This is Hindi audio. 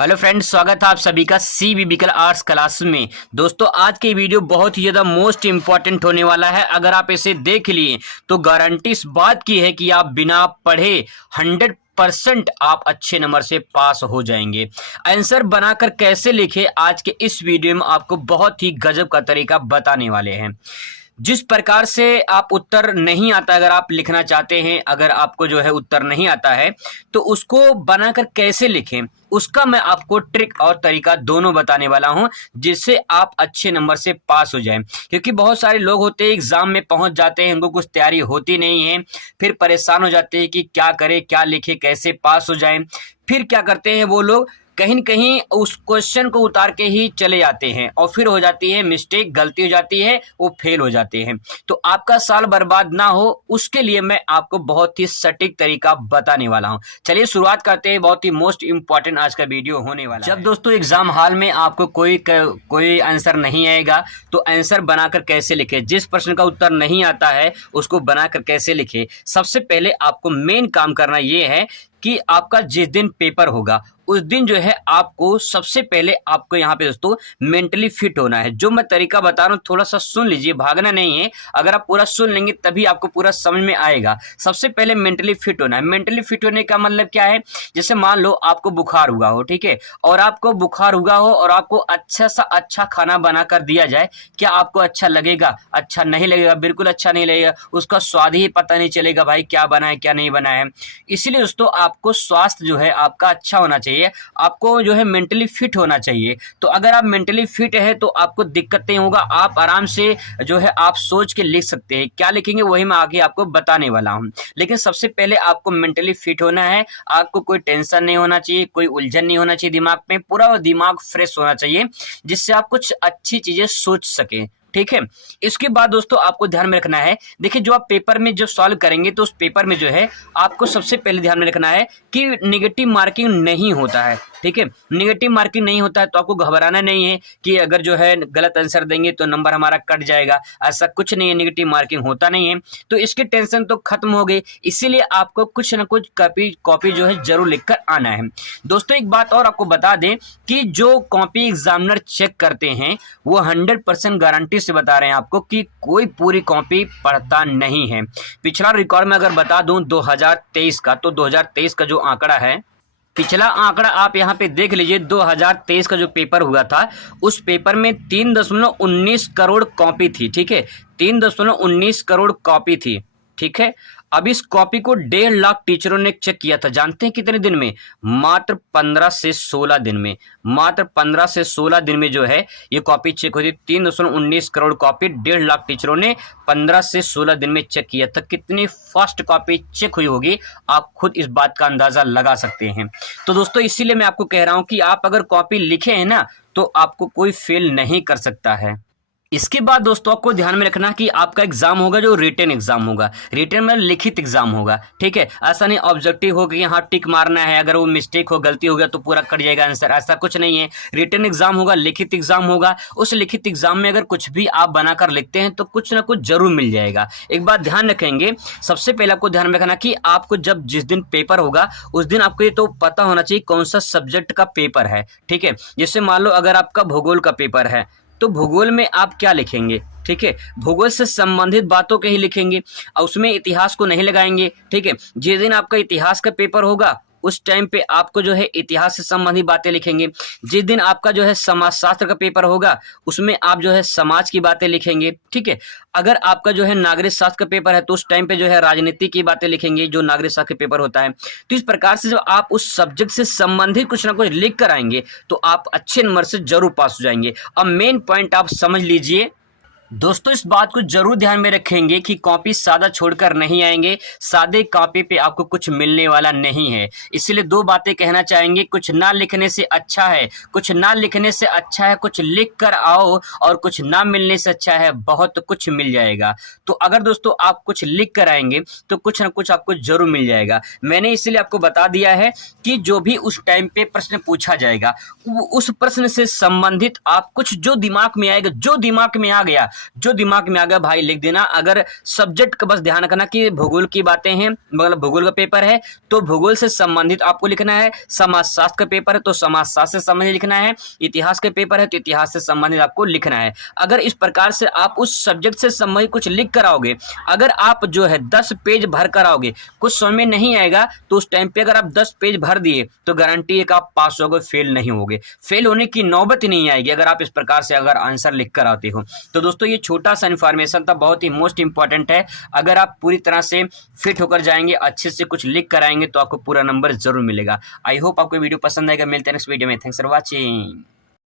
हेलो फ्रेंड्स, स्वागत है आप सभी का सी बिबिकल आर्ट्स क्लास में। दोस्तों, आज की वीडियो बहुत ही ज़्यादा मोस्ट इंपॉर्टेंट होने वाला है। अगर आप इसे देख लिए तो गारंटी इस बात की है कि आप बिना पढ़े 100% आप अच्छे नंबर से पास हो जाएंगे। आंसर बनाकर कैसे लिखे, आज के इस वीडियो में आपको बहुत ही गजब का तरीका बताने वाले हैं। जिस प्रकार से आप उत्तर नहीं आता, अगर आप लिखना चाहते हैं, अगर आपको जो है उत्तर नहीं आता है तो उसको बनाकर कैसे लिखें, उसका मैं आपको ट्रिक और तरीका दोनों बताने वाला हूं, जिससे आप अच्छे नंबर से पास हो जाएं। क्योंकि बहुत सारे लोग होते हैं, एग्जाम में पहुंच जाते हैं, उनको कुछ तैयारी होती नहीं है, फिर परेशान हो जाते हैं कि क्या करें, क्या लिखें, कैसे पास हो जाएं। फिर क्या करते हैं वो लोग, कहीं न कहीं उस क्वेश्चन को उतार के ही चले जाते हैं और फिर हो जाती है मिस्टेक, गलती हो जाती है, वो फेल हो जाते हैं। तो आपका साल बर्बाद ना हो, उसके लिए मैं आपको बहुत ही सटीक तरीका बताने वाला हूं। चलिए शुरुआत करते हैं। बहुत ही मोस्ट इंपॉर्टेंट आज का वीडियो होने वाला है। जब दोस्तों एग्जाम हॉल में आपको कोई आंसर नहीं आएगा तो आंसर बनाकर कैसे लिखे, जिस प्रश्न का उत्तर नहीं आता है उसको बनाकर कैसे लिखे। सबसे पहले आपको मेन काम करना ये है कि आपका जिस दिन पेपर होगा उस दिन जो है आपको सबसे पहले आपको यहाँ पे दोस्तों मेंटली फिट होना है। जो मैं तरीका बता रहा हूँ थोड़ा सा सुन लीजिए, भागना नहीं है। अगर आप पूरा सुन लेंगे तभी आपको पूरा समझ में आएगा। सबसे पहले मेंटली फिट होना है। मेंटली फिट होने का मतलब क्या है, जैसे मान लो आपको बुखार हुआ हो, ठीक है, और आपको बुखार हुआ हो और आपको अच्छा सा अच्छा खाना बना कर दिया जाए, क्या आपको अच्छा लगेगा? अच्छा नहीं लगेगा, बिल्कुल अच्छा नहीं लगेगा। उसका स्वाद ही पता नहीं चलेगा भाई क्या बना है क्या नहीं बना है। इसीलिए दोस्तों आपको स्वास्थ्य जो है आपका अच्छा होना चाहिए, आपको जो है मेंटली फिट होना चाहिए। तो अगर आप मेंटली फिट है तो आपको दिक्कत नहीं होगा, आप आराम से जो है आप सोच के लिख सकते हैं। क्या लिखेंगे वही मैं आगे आपको बताने वाला हूं। लेकिन सबसे पहले आपको मेंटली फिट होना है। आपको कोई टेंशन नहीं होना चाहिए, कोई उलझन नहीं होना चाहिए दिमाग में, पूरा दिमाग फ्रेश होना चाहिए, जिससे आप कुछ अच्छी चीजें सोच सकें। ठीक है, इसके बाद दोस्तों आपको ध्यान में रखना है, देखिए जो आप पेपर में जब सॉल्व करेंगे तो उस पेपर में जो है आपको सबसे पहले ध्यान में रखना है कि नेगेटिव मार्किंग नहीं होता है। ठीक है, नेगेटिव मार्किंग नहीं होता है तो आपको घबराना नहीं है कि अगर जो है गलत आंसर देंगे तो नंबर हमारा कट जाएगा। ऐसा कुछ नहीं है, नेगेटिव मार्किंग होता नहीं है। तो इसकी टेंशन तो खत्म हो गई। इसीलिए आपको कुछ ना कुछ कॉपी जो है जरूर लिखकर आना है। दोस्तों एक बात और आपको बता दें कि जो कॉपी एग्जामिनर चेक करते हैं वो 100% गारंटी से बता रहे हैं आपको कि कोई पूरी कॉपी पढ़ता नहीं है। पिछला रिकॉर्ड में अगर बता दूं 2023 का, तो 2023 का जो आंकड़ा है, पिछला आंकड़ा आप यहां पे देख लीजिए। 2023 का जो पेपर हुआ था उस पेपर में 3.19 करोड़ कॉपी थी। ठीक है, 3.19 करोड़ कॉपी थी। ठीक है, अब इस कॉपी को 1.5 लाख टीचरों ने चेक किया था। जानते हैं कितने दिन में? मात्र 15 से 16 दिन में। मात्र 15 से 16 दिन में जो है ये कॉपी चेक हुई थी। 3.19 करोड़ कॉपी 1.5 लाख टीचरों ने 15 से 16 दिन में चेक किया था। कितनी फास्ट कॉपी चेक हुई होगी आप खुद इस बात का अंदाजा लगा सकते हैं। तो दोस्तों इसीलिए मैं आपको कह रहा हूं कि आप अगर कॉपी लिखे हैं ना तो आपको कोई फेल नहीं कर सकता है। इसके बाद दोस्तों आपको ध्यान में रखना कि आपका एग्जाम होगा जो रिटन एग्जाम होगा। रिटन में लिखित एग्जाम होगा। ठीक है, ऐसा नहीं ऑब्जेक्टिव हो कि यहाँ टिक मारना है, अगर वो मिस्टेक हो, गलती हो गया तो पूरा कट जाएगा आंसर, ऐसा कुछ नहीं है। रिटन एग्जाम होगा, लिखित एग्जाम होगा। उस लिखित एग्जाम में अगर कुछ भी आप बनाकर लिखते हैं तो कुछ ना कुछ जरूर मिल जाएगा। एक बात ध्यान रखेंगे, सबसे पहले आपको ध्यान में रखना कि आपको जब जिस दिन पेपर होगा उस दिन आपको ये तो पता होना चाहिए कौन सा सब्जेक्ट का पेपर है। ठीक है, जैसे मान लो अगर आपका भूगोल का पेपर है तो भूगोल में आप क्या लिखेंगे? ठीक है, भूगोल से संबंधित बातों के ही लिखेंगे और उसमें इतिहास को नहीं लगाएंगे। ठीक है, जिस दिन आपका इतिहास का पेपर होगा उस टाइम पे आपको जो है इतिहास से संबंधित बातें लिखेंगे। जिस दिन आपका जो है समाजशास्त्र का पेपर होगा उसमें आप जो है समाज की बातें लिखेंगे। ठीक है, अगर आपका जो है नागरिक शास्त्र का पेपर है तो उस टाइम पे जो है राजनीति की बातें लिखेंगे, जो नागरिक शास्त्र का पेपर होता है। तो इस प्रकार से जब आप उस सब्जेक्ट से संबंधित कुछ ना कुछ लिख कर आएंगे तो आप अच्छे नंबर से जरूर पास हो जाएंगे। अब मेन पॉइंट आप समझ लीजिए दोस्तों, इस बात को जरूर ध्यान में रखेंगे कि कॉपी सादा छोड़कर नहीं आएंगे। सादे कॉपी पे आपको कुछ मिलने वाला नहीं है। इसलिए दो बातें कहना चाहेंगे, कुछ ना लिखने से अच्छा है, कुछ ना लिखने से अच्छा है कुछ लिख कर आओ, और कुछ ना मिलने से अच्छा है बहुत कुछ मिल जाएगा। तो अगर दोस्तों आप कुछ लिख कर आएंगे तो कुछ ना कुछ आपको जरूर मिल जाएगा। मैंने इसलिए आपको बता दिया है कि जो भी उस टाइम पे प्रश्न पूछा जाएगा उस प्रश्न से संबंधित आप कुछ जो दिमाग में आएगा, जो दिमाग में आ गया जो दिमाग में आ गया भाई लिख देना। अगर सब्जेक्ट का बस ध्यान रखना कि भूगोल की बातें हैं, मतलब भूगोल का पेपर है तो भूगोल से संबंधित आपको लिखना है, समाजशास्त्र का पेपर है तो समाजशास्त्र से संबंधित लिखना है, इतिहास के पेपर है तो इतिहास से संबंधित आपको लिखना है। अगर इस प्रकार से आप उस सब्जेक्ट से संबंधित कुछ लिख कर आओगे, अगर आप जो है 10 पेज भर कर आओगे, कुछ समझ में नहीं आएगा तो उस टाइम पे अगर आप 10 पेज भर दिए तो गारंटी है कि आप पास होगे, फेल नहीं होगे। फेल होने की नौबत ही नहीं आएगी अगर आप इस प्रकार से अगर आंसर लिख कर आते हो। तो दोस्तों ये छोटा सा इन्फॉर्मेशन था, बहुत ही मोस्ट इंपॉर्टेंट है। अगर आप पूरी तरह से फिट होकर जाएंगे, अच्छे से कुछ लिख कर आएंगे तो आपको पूरा नंबर जरूर मिलेगा। आई होप आपको वीडियो पसंद आएगा। मिलते हैं नेक्स्ट वीडियो में। Thanks for watching.